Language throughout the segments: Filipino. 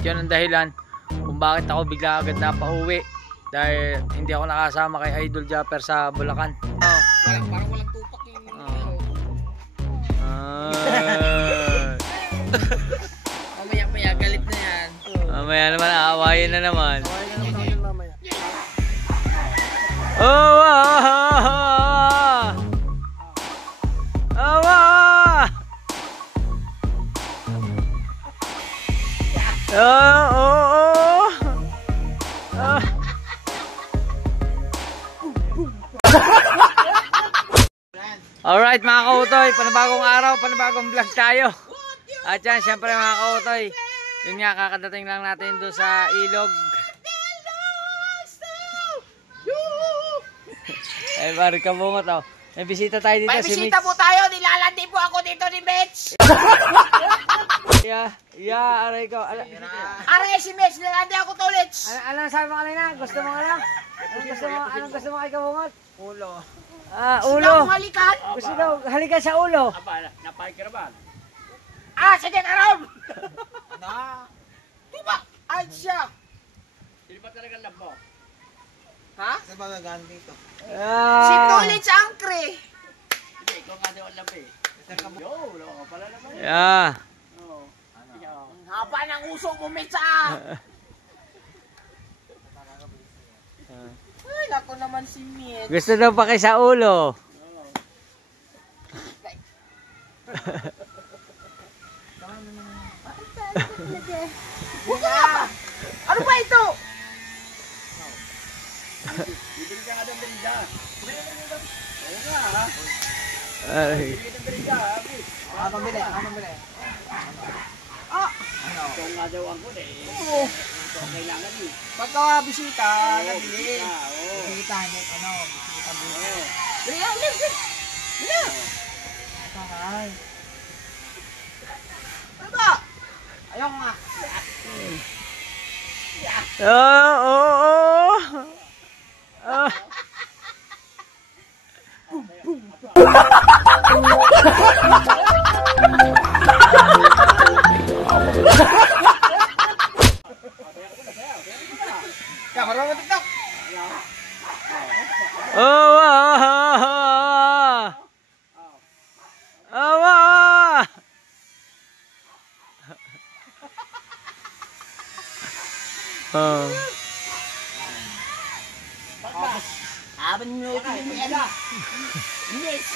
Yun ang dahilan kung bakit ako bigla agad napauwi. Dahil hindi ako nakasama kay Idol Japper sa Bulacan. Parang walang tupak yung Mamaya galit na yan. Mamaya naman aawayin na naman. Alright mga kautoy, panibagong araw, panibagong vlog tayo. At yan, syempre mga kautoy, yun nga, kakadating lang natin doon sa ilog. Eh, bari ka bungot oh. May bisita tayo dito. May si bisita Mitch. po tayo, nilalandi po ako dito ni Mitch. Aray ko. Aray si Mitch, nilalandi ako to ulit. Ano sabi mo kanina? Gusto mo ano? Anong gusto mo kay kabungot? Ulo. Ulo. Sila halikan. Gusto daw, halikan sa ulo. Napay ka naman. Sige karam. Diba? Ay siya. Sino ba talagang lab mo? Ha? Saan ba nagaan dito? Si Tulit sa angkre. Hindi, ikaw nga daw ang lab eh. Yo, wala ka pala naman. Ang haba ng usok mo, Mitch Ay, naku naman si Mitch. Gusto daw pa kay sa ulo. Ano ba ito? Bibili ka nga ng berinda. Oo nga ha. Ay. Bibili ng berinda ha. Pambili. Ito nga daw ang kun eh. Oo. Ito ang kailangan eh. Pagka bisita, nabili. Oo. Bisita, bisita busi. Oo. Bila. Ay. Ano ba? Ayaw nga. Kamera mo TikTok. Aban mo ito yung ano? Yes!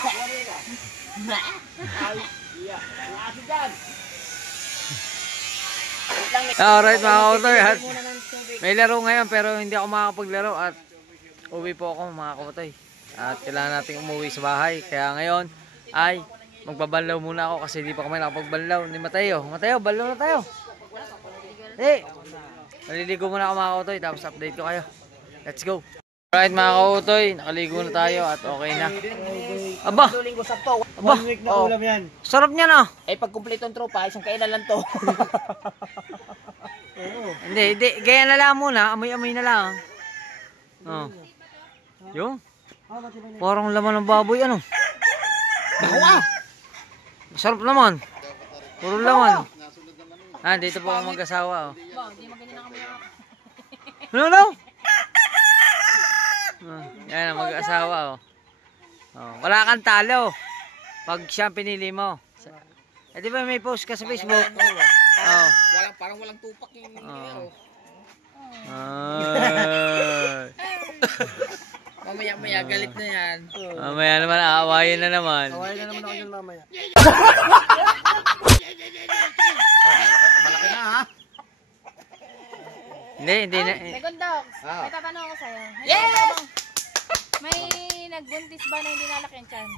Alright mga kautoy, may laro ngayon pero hindi ako makakapaglaro at uwi po ako mga kautoy. At kailangan nating umuwi sa bahay. Kaya ngayon ay magbabanlaw muna ako kasi hindi pa kami nakapagbanlaw ni Mateo. Mateo, banlaw na tayo. Naliligo muna ako mga kautoy tapos update ko kayo. Let's go. Alright mga kautoy, nakaligo na tayo at okay na. Aba! Aba! Week na ulam yan. Sarap niya na. Eh pag kumpleto ang tropa, isang kainan lang to. Hindi. Gaya na lang muna. Amoy-amoy na lang. Yung? Parang laman ng baboy ano. Sarap naman. Puro laman. Dito po ang mag-asawa. Hindi maganda na kami. Ano? Yan ang mag-asawa. Wala kang talo. Pag siya pinili mo. Di ba may post ka sa Facebook? Parang walang tupak yung Mamaya galit na yan. Mamaya naman aawayin na naman. Awayin na naman ako dyan mamaya. Malaki na ha? Hindi na. Second dogs, may tatanong ako sa'yo. Yes! May nagbuntis ba na hindi nalaki ang tiyan?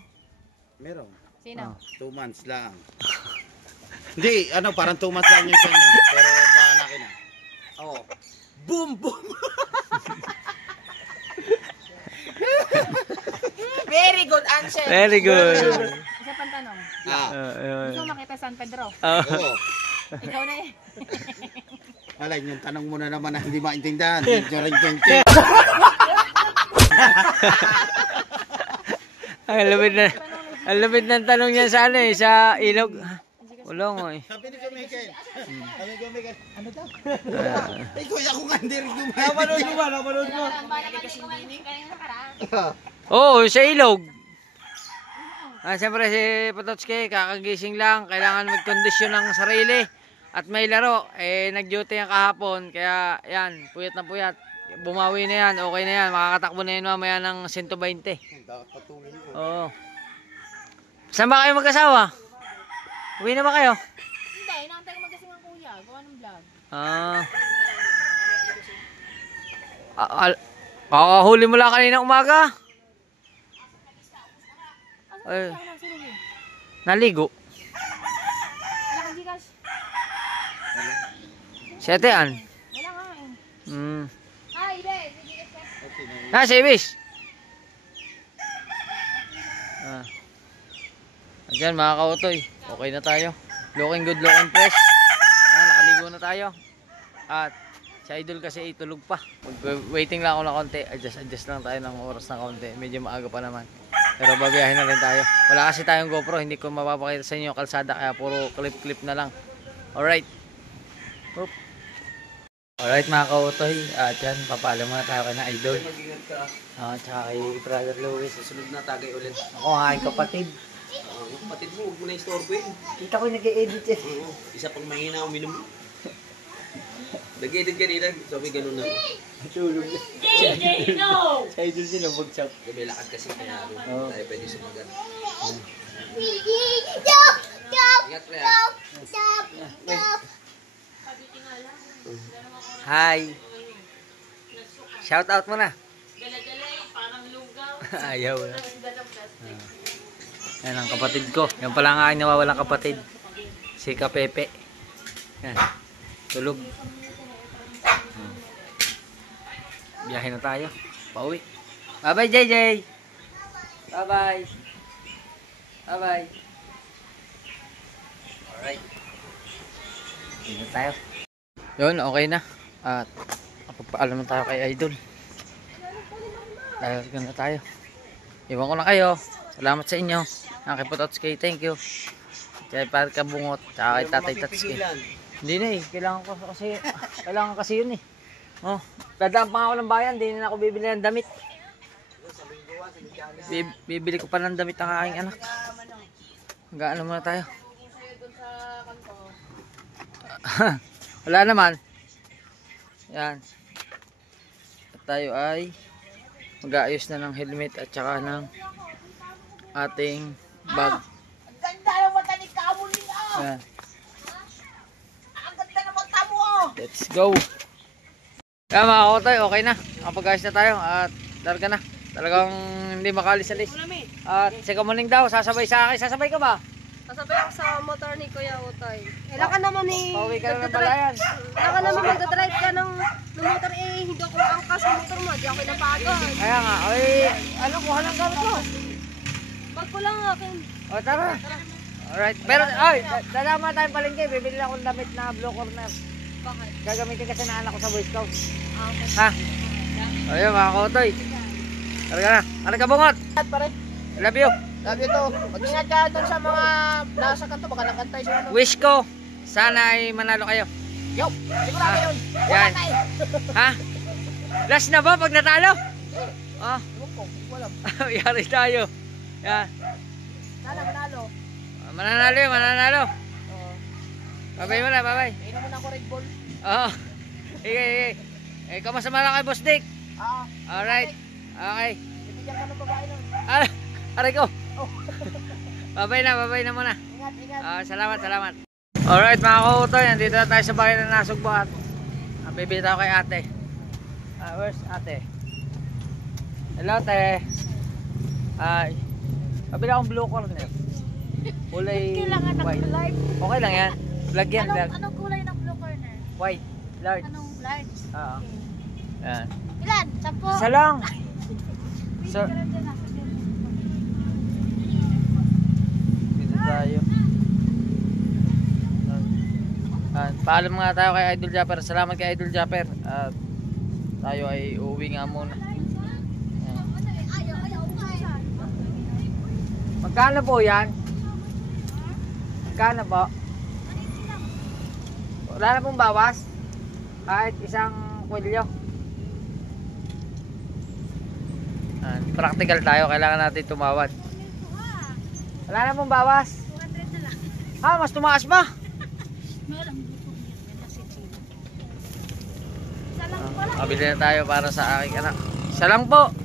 Meron. Sino? 2 months lang. Hindi, parang 2 months lang yung kanya. Pero paanakin na. Oo. Boom! Boom! Very good answer. Very good. Isa pang tanong. Gusto mo makita San Pedro? Oo. Ikaw na eh. Alay, yung tanong mo na naman na hindi maintindihan. Ang lapit ng tanong niya sa sa ilog. Wala nga eh. Sabi ni Kumikel. Sabi ni Kumikel, ano daw? Ah, Ay, kuya ko nga hindi rin gumawa. Napanood mo ba? Napanood mo? Oo, sa ilog. Siyempre si Pototski, kakagising lang. Kailangan mag-kondisyon ng sarili. At may laro. Nag-duty yan kahapon. Kaya yan, puyat na puyat. Bumawi na yan, okay na yan. Makakatakbo na yun mamaya ng 120. Dapat patuloy ko. Oo. Saan ba kayo mag-asawa? Uwi na ba kayo? Hindi, inaantay ko magasing ang kuya. Gawa ng vlog. Kakahuli mo lang kanina umaga. Ay, Ano ang sulugin? naligo. Wala kang Gcash? Si Atean. Wala nga eh. Ay, hindi. Si Gcash. Si Ibis. Diyan mga kautoy. Okay na tayo. Looking good, looking fresh. Nakaligo na tayo. At si Idol kasi itulog pa. Waiting lang ako ng konti. Adjust lang tayo ng oras ng konti. Medyo maaga pa naman. Pero babiyahin na rin tayo. Wala kasi tayong GoPro. Hindi ko mapapakita sa inyo kalsada. Kaya puro clip na lang. Alright. Oop. Alright mga kautoy. At yan, papaalam muna tayo kay na Idol. Tsaka kay Brother Louis. Susunod na tagay ulit. Ako ang aking kapatid. Kapatid mo, huwag mo na istorbo yun. Kita ko nag-e-edit yan. Isa pang mahina uminom. Nag-edit kanina, sabi ganun na. Tulog na. DJ, no! Sa Idol sila magsap. May lakad kasi kaya Oo. tayo pwede sumagan. Ingat pre Hi! Shout out mo na. Ayaw na. Yan ang kapatid ko. Yan pala nga ang nawawalang kapatid. Si Kapepe. Yan. Tulog. Biyahe na tayo. Pauwi. Bye-bye, JJ! Bye-bye! Bye-bye! Alright. Dito na tayo. Yun, okay na. At pagpaalam na tayo kay Idol. Dahil na tayo. Iwan ko na kayo. Salamat sa inyo. Kay Pototski, thank you. Kay Par Kabungot, tsaka kay Tatay Tatski. Hindi na eh. Kailangan kasi yun eh. Oh, dadaan pa nga ako ng bayan, hindi na ako bibili ng damit. Bibili ko pa ng damit ng aking anak. Hanggang ano muna tayo. Wala naman. Yan. At tayo ay mag-aayos na ng helmet at saka ng ating bag. Ang ganda ng mata ni Kamulin ah! Yan. Ang ganda ng mata mo ah! Let's go. Kaya mga kautoy, okay na. Nakapag-ayos na tayo at larga na. Talagang hindi makalis-alis. At si Kamuning daw, sasabay sa akin. Sasabay ka ba? Sasabay ako sa motor ni Kuya Utoy. Kailan ka naman Pauwi ka na ng balayan. Kailan ka naman magdadrive ka ng motor hindi ako angkas sa motor mo. Di ako napagod. Kaya nga, ay, ano, kuha lang gamit mo. Bag ko lang akin. O, tara. Alright. Pero, ay, dadama tayong palengke. Bibili akong damit na blue corner. Bakit? Gagamitin kasi na anak ko sa Boy Scout. Okay. Ha? Ayun, mga kautoy. Talaga na. Ano ka bungot? Pare, Love you. sabi ito, mag-ingat ka doon sa mga nasa kanto, baka nakantay sila no? Wish ko, sana ay manalo kayo. Yo, sigurado yun! Yan. Ha? Last na ba pag natalo? Oh, Ewan ko, wala. yari tayo. Yan. Sana manalo. Mananalo yun, mananalo. Oo. Babay mo na, babay. Inom mo na ako Red Bull. Oo. Sige. Kamusta man lang kay Boss Dick? Oo. Alright. Okay. Bibigyan ka ng babae nun. Aray ko. Babay na muna. Ingat. Salamat. Alright mga kautoy, nandito na tayo sa bahay ng Nasugbuan. Bibili tayo kay ate. Where's ate? Hello ate. Ay. Pabili akong blue corner. Kulay Kailangan ng white. large. Okay lang yan. Vlog yan, vlog. Anong kulay ng blue corner? White. Large. Anong large? Oo. Yan. Ilan? 10? Isa lang. So, dito tayo. Paalam nga tayo kay Idol Japper. Salamat kay Idol Japper. At tayo ay uuwi nga muna. Magkano po yan? Magkano po? Wala na pong bawas. Kahit isang kwelyo. Practical tayo. Kailangan natin tumawad. Wala na pong bawas. 200 na lang. Ah, mas tumaas pa. Isa lang pala. Kabili na tayo para sa aking anak. Isa lang po.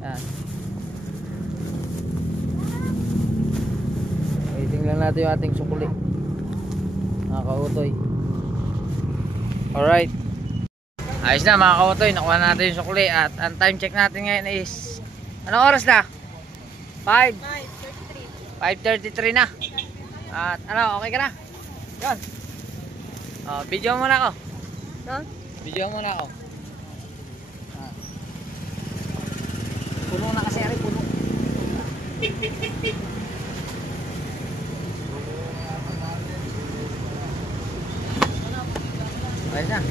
Yan. Waiting lang natin yung ating sukuli. Mga kautoy. Alright. Ayos na mga kautoy. Nakuha natin yung sukuli. At ang time check natin ngayon is, anong oras na? 5:33 na. At ano, okay ka na? Yan. Video muna ako. No? Video muna ako. Puno na kasi ari, puno. Ayos na.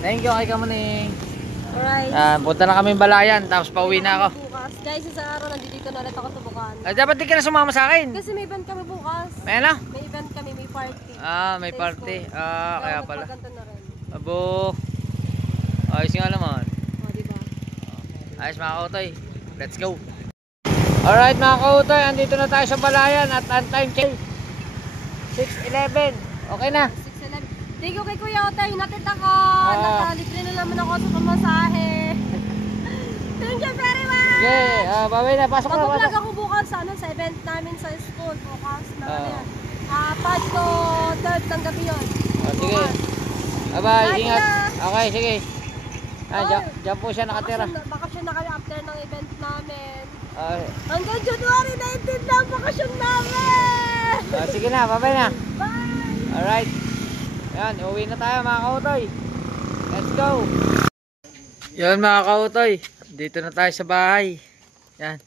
Thank you kay Kamuning. Alright. Punta na kami Balayan, tapos pauwi na ako. Bukas. Guys, isang araw nandito na ulit ako sa Bukal. Dapat di ka na sumama sa akin. Kasi may event kami bukas. May ano? May event kami, may party. May party. Kaya pala. Magpaganda na rin. Abo. Ayos nga naman. O, diba? Ayos mga kautoy. Let's go. Alright mga kautoy, andito na tayo sa Balayan at ang time check 6:11. Okay na. 6:11. Thank you kay Kuya Otay, natid ako. Ah. Nakalibre na naman ako sa pamasahe. Thank you very much. Okay, babay na. Pasok na. Mag-vlog Pasok. ako bukas sa event namin sa school. Bukas na Ah. yan. 5 to 3 ng gabi yun. Sige. Bye-bye. Bye, Ingat. Kuya. Okay, sige. Diyan po siya nakatira. Bakasyon na kami after ng event namin. Okay. Hanggang January 19 na ang bakasyon namin. Sige na, babay na. Bye! Alright. Yan, uwi na tayo mga kautoy. Let's go. Yan mga kautoy. Dito na tayo sa bahay. Yan.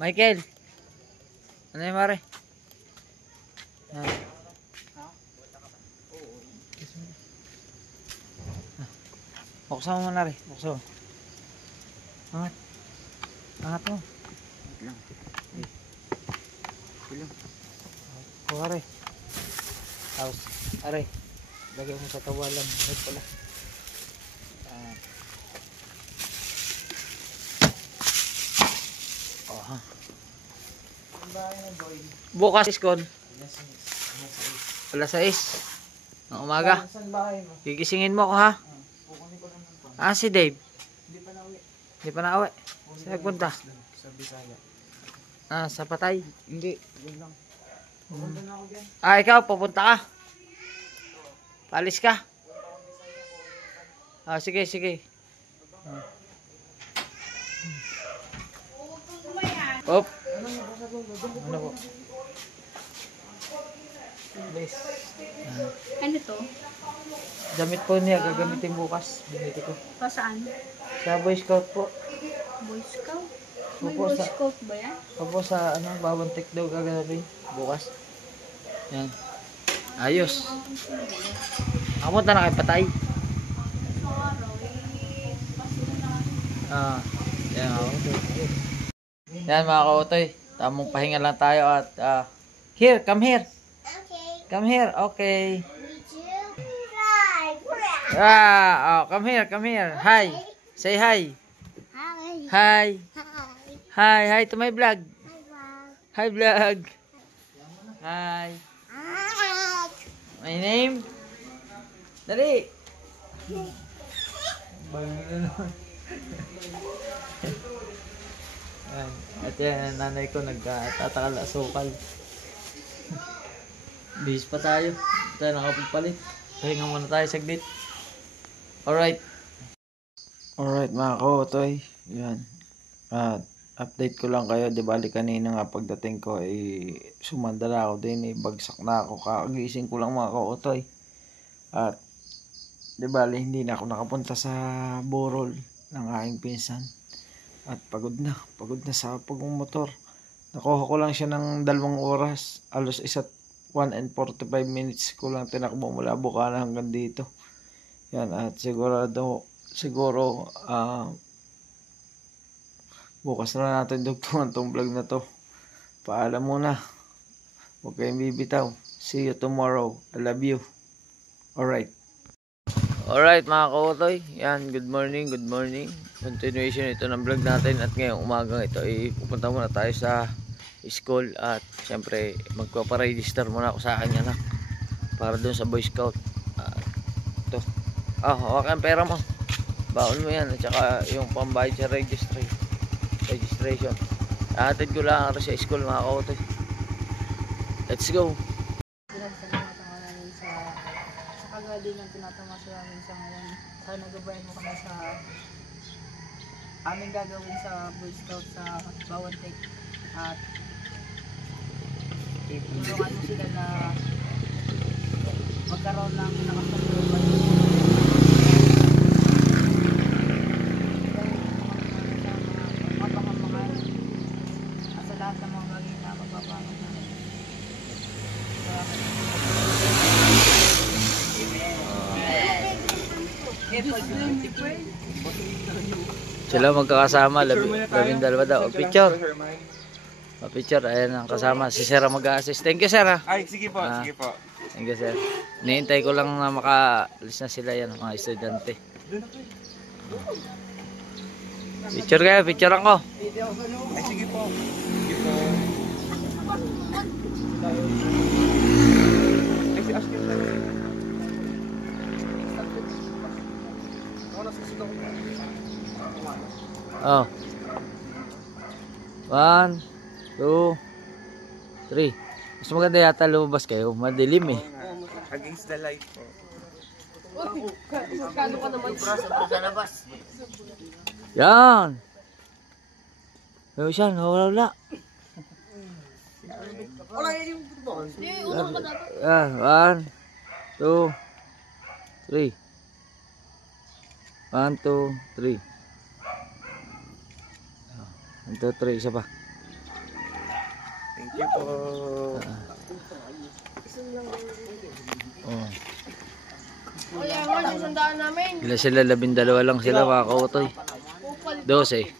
Michael. Ano yung mare? Yan. Buksan mo muna rin. Buksan mo. Angat. Angat mo. Kuha rin. Tapos, aray. Lagay mo sa tawalan. Red pala. Bukas iskon. Alas 6 ng umaga. Gigisingin mo ko ha. Si Dave. Hindi pa na uwi. Saan nagpunta? Sa Bisaya. Sa Patay. Hindi, yun lang. Pupunta na ako dyan. Ikaw, pupunta ka. Palis ka. Sige, sige. Op. Ano po? Please. Ano to? Damit po niya, gagamitin bukas. Binili ko. Pa saan? Sa Boy Scout po. Boy Scout? May Opo, Boy sa- Scout ba yan? Opo sa Babantek daw gagawin bukas. Yan. Ayos. Kapunta na kay Patay. Yan mga kautoy. Yan mga kautoy. Tamang pahinga lang tayo at here, come here. Come here, okay. Come here, come here. Hi. Say hi. Hi. Hi to my vlog. Hi vlog. Hi. My name? Dali. At yan, nanay ko nagtatakal asukal. Bis pa tayo. Tayo nakapagpalit. Pahinga muna tayo saglit. Alright. Alright mga kautoy. Yan. Update ko lang kayo. Di bali kanina nga pagdating ko sumandala ako din. Bagsak na ako. Kakagising ko lang mga kautoy. At di bali hindi na ako nakapunta sa Borol ng aking pinsan. At pagod na sa pagmumotor. Nakuha ko lang siya ng 2 oras. Alos 1 and 45 minutes ko lang tinakbo mula Bukana hanggang dito. Yan, at siguro bukas na natin dugtungan tong vlog na to. Paalam muna. Huwag kayong bibitaw. See you tomorrow. I love you. Alright. Alright mga kautoy. Yan, good morning, good morning. Continuation ito ng vlog natin. At ngayong umagang ito ay pupunta muna tayo sa school. At syempre magpaparegister muna ako sa akin anak. Para dun sa Boy Scout. Ito. Hawak ang pera mo. Baon mo yan. At saka yung pambayad sa registration. Ahatid ko lang sa school mga kautoy. Let's go. Pinagsalamatan namin sa kagawin ng tinatamasa namin sa ngayon. Sana nagabayan mo kami sa aming gagawin sa Boy Scout sa bawat take. At tulungan mo sila na magkaroon ng nakapagpapalooban. At sa lahat ng mga bagay na magpapangat namin. Sila magkakasama, labing dalawa daw. Picture. Picture, ayan ang kasama. Si Sir ang mag-a-assist. Thank you, Sir. Ay, sige po, sige po. Thank you, Sir. Nihintay ko lang na makaalis na sila yan, mga estudyante. Picture kayo, picture ako. Ay, sige po. Sige po. Ay, si Ashkin na. Ako nasusunod ko. Oh. 1, 2, 3. Mas maganda yata lumabas kayo. Madilim eh. Against the light po. Kano ka naman? Yan. Ayaw siya, wala. Yan, 1, 2, 3. 1, 2, 3. 1, 2, 3. Isa pa. Thank you po. Oh. Kaya nga, yung sandaan namin. Sila 12 lang sila mga kautoy. 12.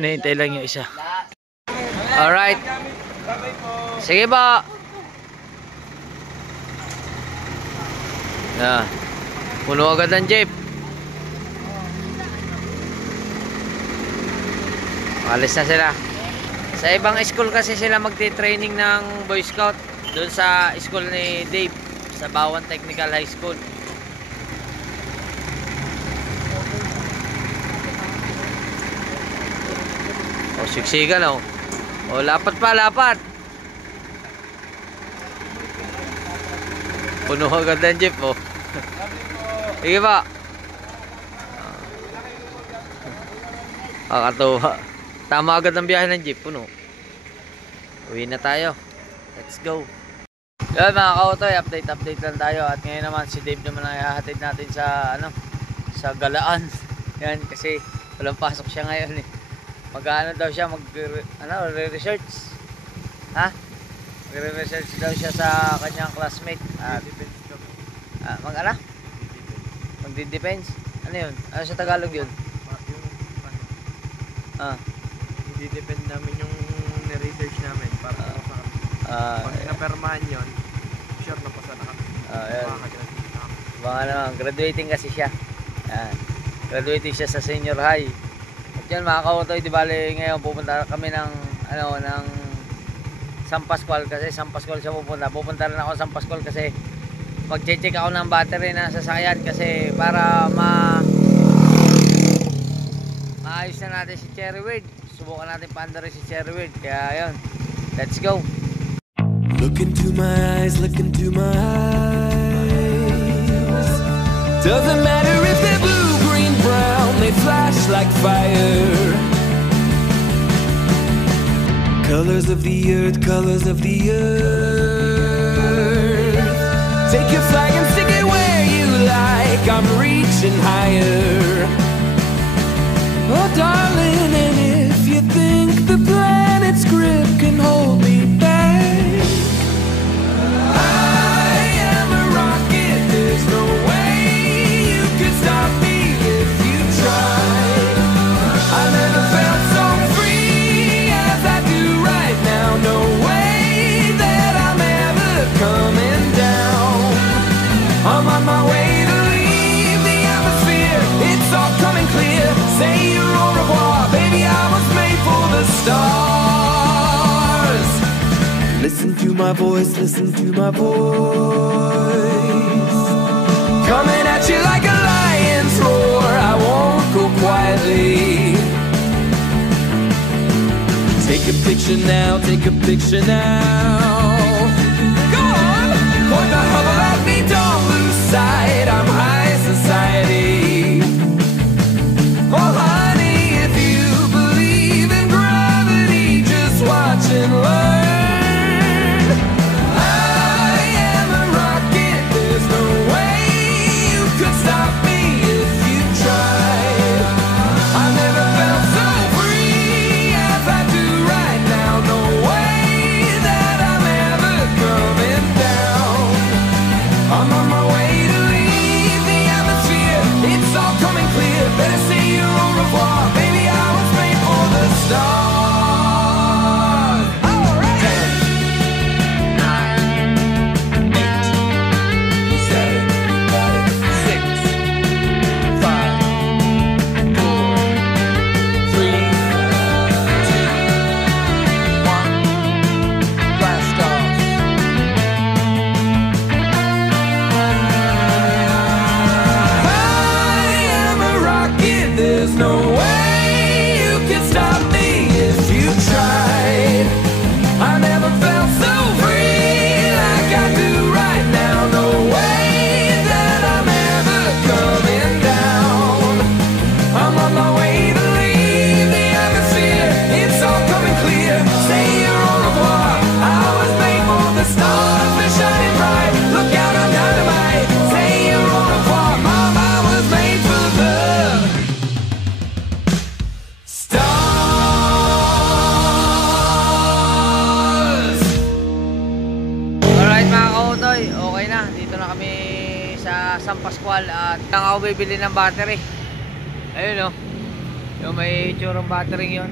Nihintay lang yung isa. Alright. Sige ba? Yan. Puno agad ang jeep. Alis na sila. Sa ibang school kasi sila magti-training ng Boy Scout. Doon sa school ni Dave. Sa Bawan Technical High School. O, siksikan o. O, lapat pa, lapat. Puno agad ang jeep o. Sige pa. Kakatuwa. Tama agad ang biyahe ng jeep, puno. Uwi na tayo. Let's go. Yan mga kautoy, update lang tayo. At ngayon naman si Dave naman ang ihahatid natin sa sa Galaan. Yan kasi walang pasok siya ngayon eh. Mag-ano daw siya, re-research. Ha? Magre-research daw siya sa kanyang classmate. At magdi-defense. Ano yun? Ano sa Tagalog yun? Didepend namin yung research namin para pag napermahan yun, sure na pasa na kami. Baka naman, graduating kasi siya. Graduating siya sa senior high. At yan mga kautoy, di bali ngayon pupunta kami ng San Pascual kasi San Pascual siya pupunta. Pupunta rin ako sa San Pascual kasi mag-check ako ng battery na sasakyan kasi para maayos na natin si Cherryword. Subukan natin paandarin si Cherryword. Kaya yun, let's go. Look into my eyes, look into my eyes. Doesn't matter if they're blue, green, brown, they flash like fire. Colors of the earth, colors of the earth. Take your flag and stick it where you like. I'm reaching higher. Oh darling, and if you think the planet's grip can hold me back, I am a rocket, there's no way you can stop me if you try. I never felt so free as I do right now, no voice, listen to my voice. Coming at you like a lion's roar, I won't go quietly. Take a picture now, take a picture now. Go on! Point the hubble at me, don't lose sight, I'm high society. Oh honey, if you believe in gravity, just watch and learn. I am a rocket, there's no way you could stop me if you tried. I never felt so free as I do right now. No way that I'm ever coming down. I'm on my way to leave the atmosphere. It's all coming clear. Better say your au revoir. Baby, I was made for the stars. All right. 10, 9, 8, 7, 6, 5, 4, 3, 2, 1. Blast off. I am a rocket, there's no way you can stop me if you tried. I never felt so free like I do right now. No way that I'm ever coming down. I'm on my way to leave the atmosphere. It's all coming clear. Say your au revoir. I was made for the stars, they're shining bright. Look out, I'm dynamite. Say your au revoir, Mom. I was made for the stars. Alright mga kautoy, okay na. Dito na kami sa San Pascual at lang ako bibili ng battery. Ayun o. Yung may itsurang battery yun.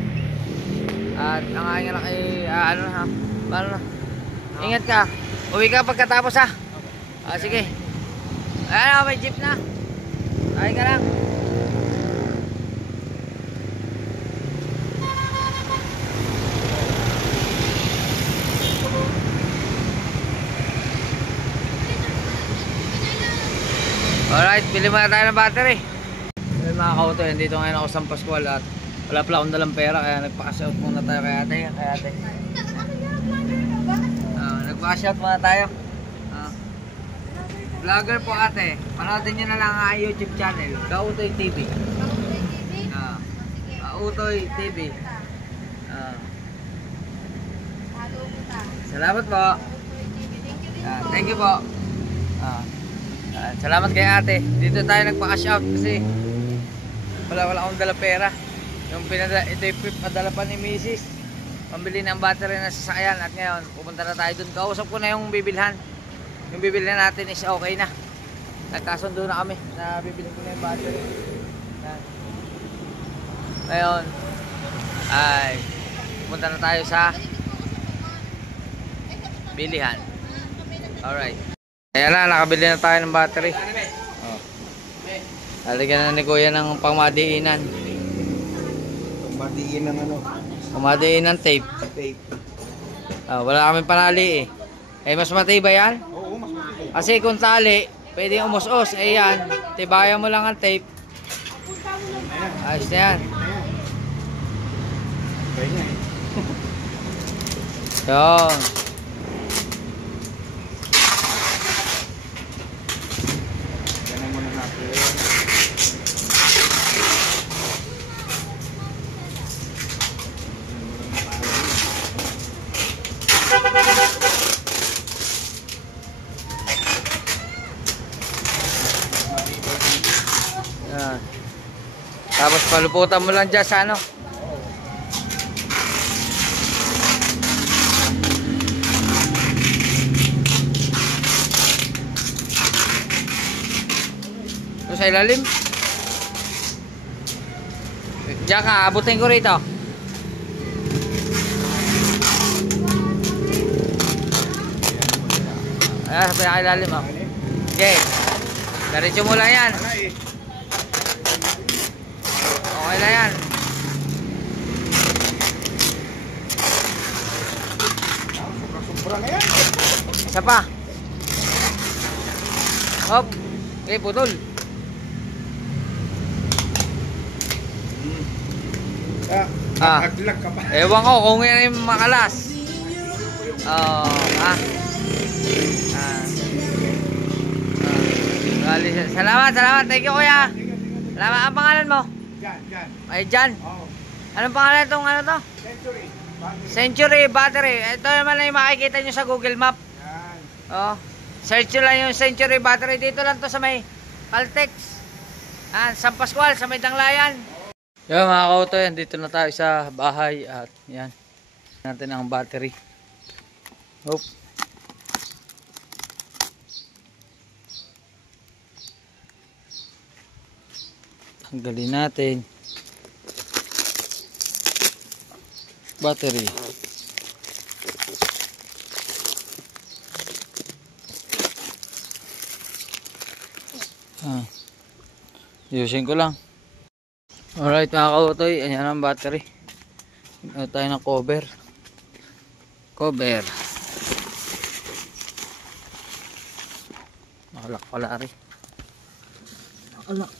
At ang aking anak ay ano na ha. Paano na? Ingat ka. Uwi ka pagkatapos ha. Sige. Ayan na, may jeep na. Ay ka lang. Alright, bili muna tayo ng battery. Ayun mga kautoy, nandito ngayon ako sa San Pascual at wala pala akong dalang pera kaya nagpa-cash out muna tayo kay ate. Nagpa-cash out muna tayo. Vlogger po ate, panoodin nyo na lang ang YouTube channel, Kautoy TV. Kautoy TV. Salamat po. Thank you po. Salamat kay ate. Dito tayo nagpa-cash out kasi wala akong dala pera. Ito yung padala pa ni Mrs. Pambili ng battery na sasakyan at ngayon pupunta na tayo dun. Kausap ko na yung bibilhan. Yung bibilhan natin is okay na. Nagkasundo na kami na bibili ko na yung battery. Ngayon ay pupunta na tayo sa bilihan. Alright. Ayan na, nakabili na tayo ng battery. Lalagyan na ni Kuya ng pangmadiinan. Pangmadiin ng ano? Pangmadiinan tape. Tape. Wala kami panali eh. Mas matibay yan? Oo, mas matibay. Kasi kung tali, pwedeng umus-us. Yan, tibayan mo lang ang tape. Ayos na yan. Kaya nga eh. Yun. Ganun muna natin. Yan. Tapos paluputan mo lang dyan sa ano. Ito sa ilalim. Diyan ka, abutin ko rito. Ayan, sa pinakailalim oh. Okay. Diretso mo lang yan. Okay na yan. Sobra na yan. Isa pa. Hop. Okay, putol. Aglag ka pa. Ewan ko kung yan yung makalas. Oh, salamat. Thank you, kuya. Salamat. Ang pangalan mo? Jan. Ay, Jan. Oo. Anong pangalan itong ano to? Century. Century Battery. Ito naman na yung makikita nyo sa Google Map. Yan. Oh. Search nyo lang yung Century Battery. Dito lang to sa may Caltex. San Pascual, sa may Danglayan. Yan mga kautoy, dito na tayo sa bahay. At yan. Natin ang battery. Hop. Tanggalin natin. Battery. Ayusin ko lang. Alright mga kautoy, ayan ang battery. Ito tayo ng cover. Nakalak pala rin. Nakalak.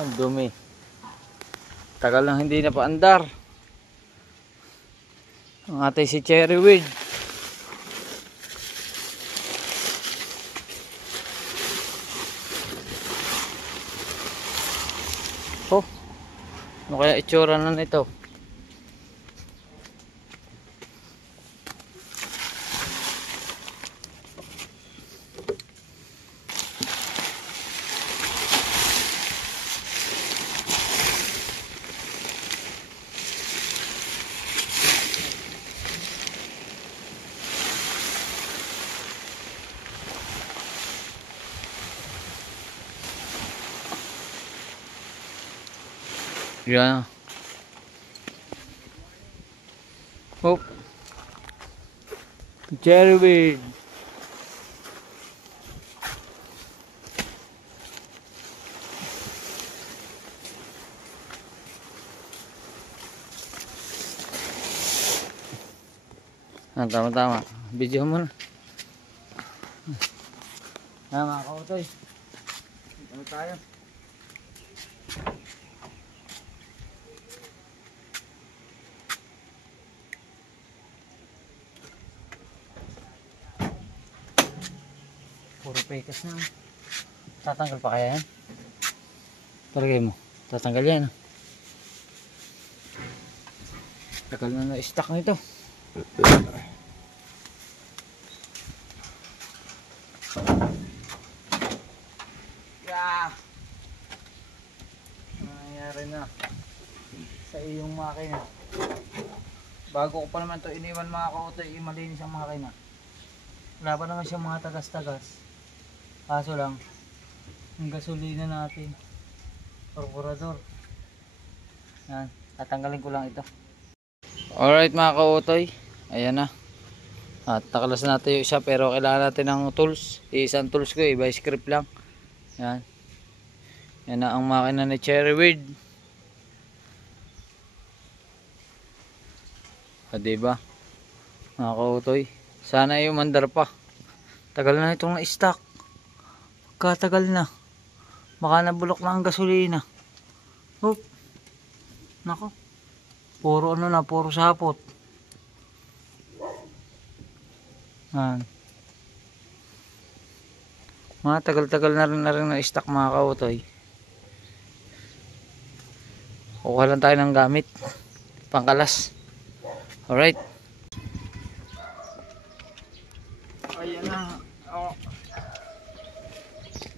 Ang dumi. Tagal lang hindi na paandar. Ang ating si Cherry Weed. Oh, ano kaya itsura na nito? Yan. Hop. Cherry weed. Tama. Video mo na. Mga kautoy. Dito tayo. Puro pekas na. Tatanggal pa kaya yan? Palagay mo. Tatanggal yan. Tagal na na-stack nito. Nangyayari na sa iyong makina. Bago ko pa naman ito iniwan mga kautoy, malinis ang makina. Wala pa naman siyang mga tagas-tagas. Kaso lang, yung gasolina natin, karburador. Yan, tatanggalin ko lang ito. Alright mga kautoy, ayan na. At nakalas natin yung isa pero kailangan natin ng tools. Isang tools ko, iba script lang. Yan. Yan na ang makina ni Cherry Weed. Diba? Mga kautoy, sana yung mandar pa. Tagal na itong na-stock. Pagkatagal na. Baka nabulok na ang gasolina. Oop. Nako. Puro ano na, puro sapot. Mga tagal-tagal na rin na-stock mga kautoy. Kuha lang tayo ng gamit. Pangkalas. Alright. Ayan na. Oh.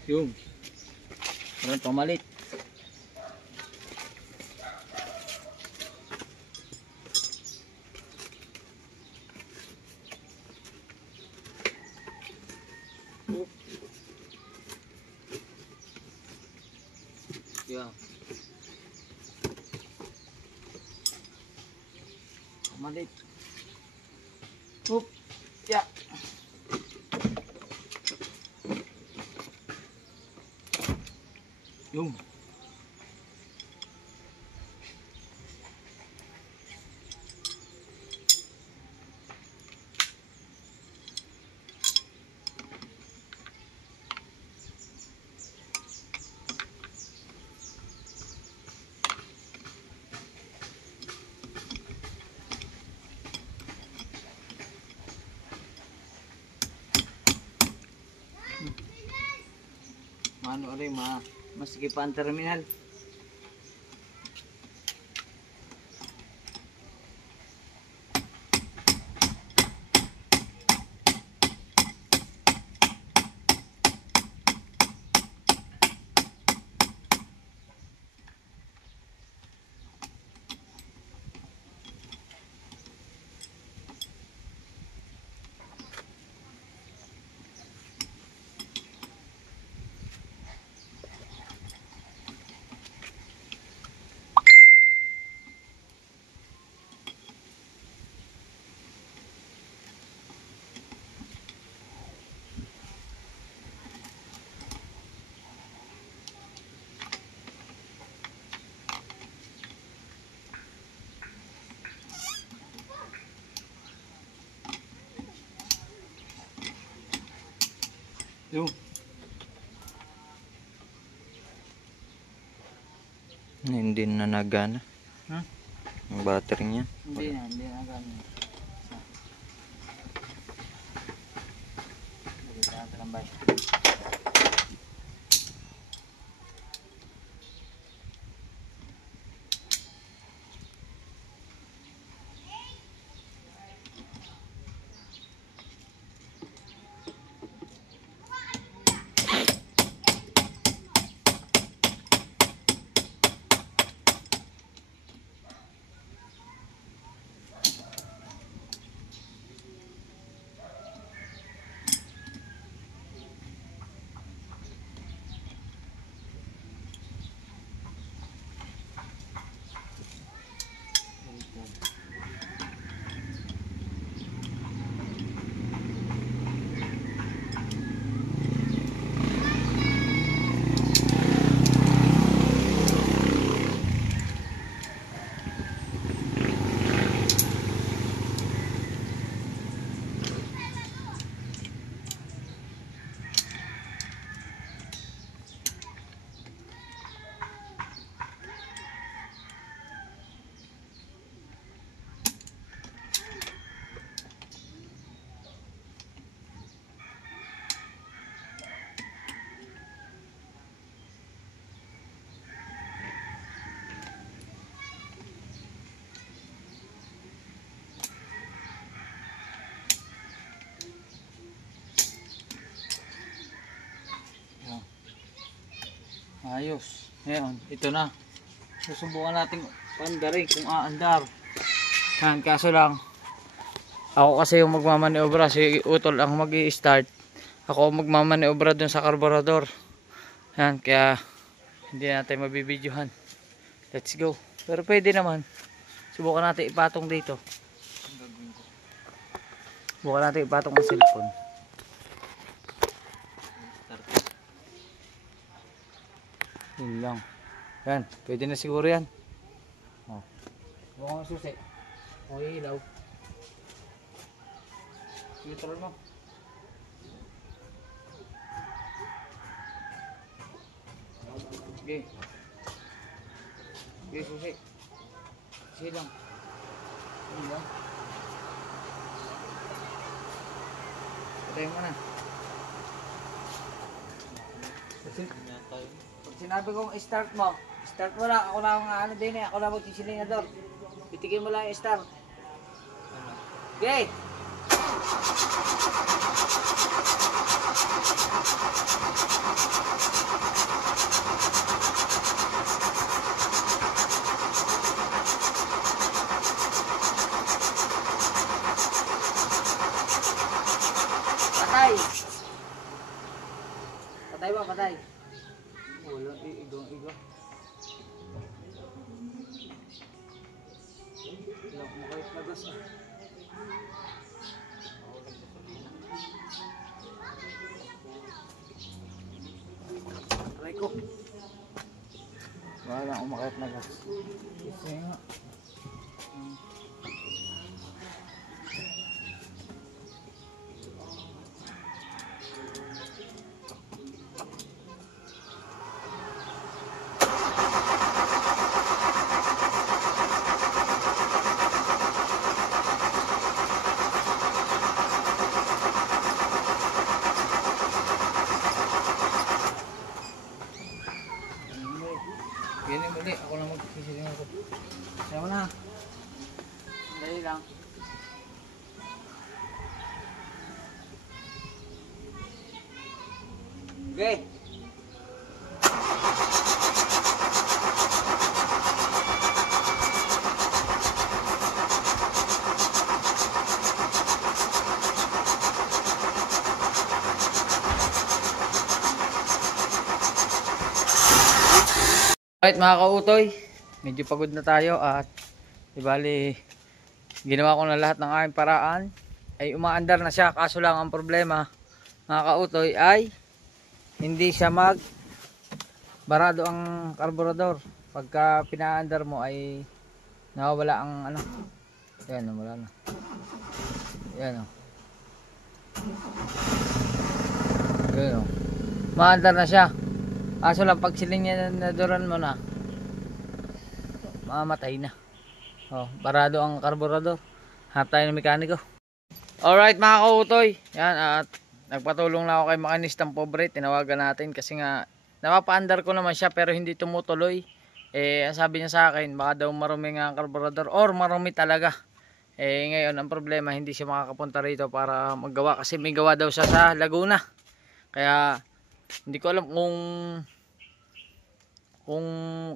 Yung. Meron pamalit. Yan. Pamalit. Oop. Yeah. Yung. Mano rin, maski pa ang terminal. Yung. Hindi na nagana. Ha? Ang battery niya. Hindi na ganun. Dito natin ang bike. Ayos. Ngayon, ito na. Susubukan natin pandarin kung aandar. Yan, kaso lang, ako kasi yung magmamaneobra, si Utol ang mag-i-start. Ako magmamaneobra dun sa karburador. Yan, kaya hindi natin mabibidyohan. Let's go. Pero pwede naman. Subukan natin ipatong dito. Subukan natin ipatong ang cellphone. Yun lang. Yan, pwede na siguro yan. Oh. Buka ang susi. O ilaw. Neutral mo. Okay. Okay, susi. Susi lang. Yun lang. Patayin mo na. Pag sinabi kong start mo lang, ako lang ang ano din eh, ako lang magsisilingador. Bitigin mo lang yung start. Okay. Patay. Patay ba? Patay. Wala, igang-iga. Ilang mo kayo nagas ah. ko. Wala umakit na gas. Kasi nga. Gini muli, ako lang magsisiling ako. Kaya mo na. Dali lang. Okay. Alright mga kautoy, medyo pagod na tayo at ibali ginawa ko na lahat ng aking paraan ay umaandar na siya, kaso lang ang problema mga kautoy ay hindi siya barado ang karburador. Pagka pinaandar mo ay nawawala ang ano, yan o, wala na, yan o, yan o, maandar na siya. Kaso lang pag silinyadoran mo na, mamatay na. Oh, barado ang karburador. Hanap tayo ng mekaniko. Alright mga kautoy, yan, at nagpatulong na ako kay makinistang pobre. Tinawagan natin kasi nga napapaandar ko naman siya pero hindi tumutuloy. Ang sabi niya sa akin, baka daw marumi nga ang karburador or marumi talaga. Ngayon ang problema, hindi siya makakapunta rito para maggawa kasi may gawa daw siya sa Laguna. Kaya hindi ko alam kung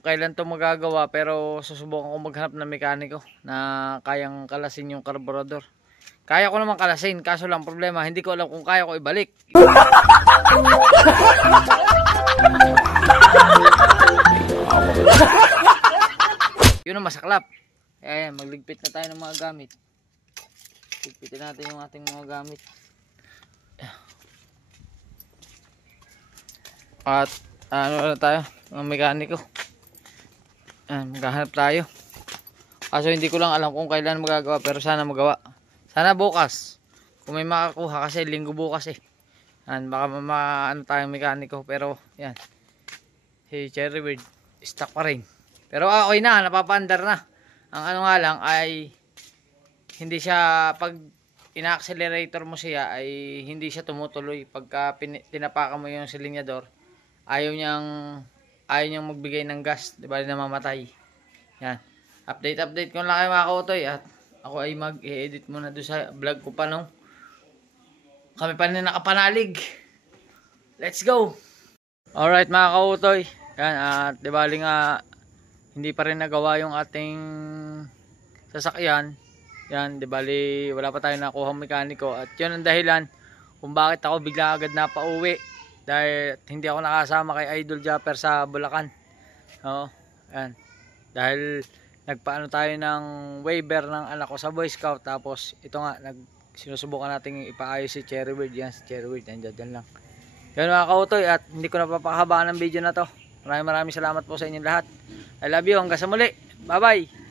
kailan to magagawa, pero susubukan ko maghanap ng mekaniko na kayang kalasin yung karburador. Kaya ko naman kalasin, kaso lang problema, hindi ko alam kung kaya ko ibalik. Yun ang masaklap. Ayan, magligpit na tayo ng mga gamit. Ligpitin natin yung ating mga gamit. At ano na tayo, mga mekaniko. Maghahanap tayo. Kaso hindi ko lang alam kung kailan magagawa, pero sana magawa. Sana bukas. Kung may makakuha kasi linggo bukas eh. Baka ano tayong mekaniko, pero yan. Si Cherrybird stuck pa rin. Pero okay na, napapaandar na. Ang ano nga lang ay hindi siya, pag ina-accelerator mo siya ay hindi siya tumutuloy. Pagka tinapakan mo yung silinyador, ayaw niyang magbigay ng gas, di ba, namamatay. Yan. Update ko lang kayo mga kautoy, at ako ay mag-edit muna doon sa vlog ko pa nung kami pa na nakapanalig. Let's go! Alright mga kautoy, yan, at di ba nga hindi pa rin nagawa yung ating sasakyan. Yan, di bali wala pa tayong nakuhang mekaniko, at yun ang dahilan kung bakit ako bigla agad na pauwi. Dahil hindi ako nakasama kay Idol Japper sa Bulacan. Oo, yan. Dahil nagpaano tayo ng waiver ng anak ko sa Boy Scout. Tapos ito nga, sinusubukan natin ipaayos si Cherrybird. Yan, si Cherrybird, yan lang. Yan mga kautoy, at hindi ko napapakahabaan ng video na to. Maraming salamat po sa inyong lahat. I love you, hanggang sa muli. Bye bye.